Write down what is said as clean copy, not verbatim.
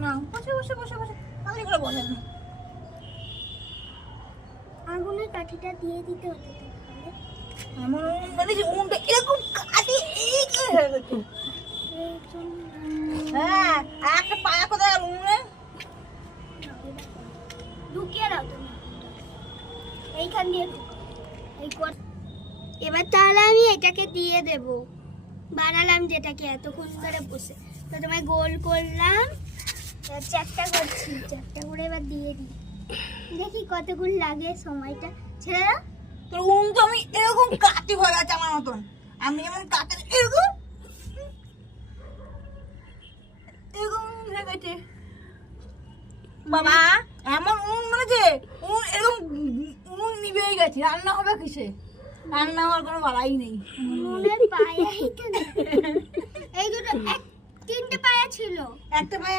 না বসে বসে বসে বসে তাহলে করে বসে না। আগুনের কাঠিটা দিয়ে দিতে হতো তাহলে। আমার মানে যে উনটা এরকম কাটি এই করে হয়ে গেছে। এই জন্য হ্যাঁ একটা পায়া কোথায় উনুনে ঢুকিয়ে দাও তুমি এইখান দিয়ে ঢুকাও। এই কর। এবার তাহলে আমি এটাকে দিয়ে দেব, বানালাম যেটাকে এতক্ষণ ধরে বসে। প্রথমে গোল করলাম, এবার চ্যাপটা করছি, চ্যাপটা করে এবার দিয়ে দিই। দেখি কতক্ষণ লাগে সময়টা। ছেড়ে দাও। তোর উন তো আমি এরকম কাটি হয়ে গেছে আমার মতন। আমি যেমন কাটে এরকম এরকম হয়ে গেছে বাবা। এমন উনুন মানে যে উনুন এরকম উনুন নিভেই গেছে। রান্না হবে কিসে? রান্না হওয়ার কোনো বাড়াই নেই। মনের পায়ে এই দুটো তিনটে পায়া ছিল। একটা ভাই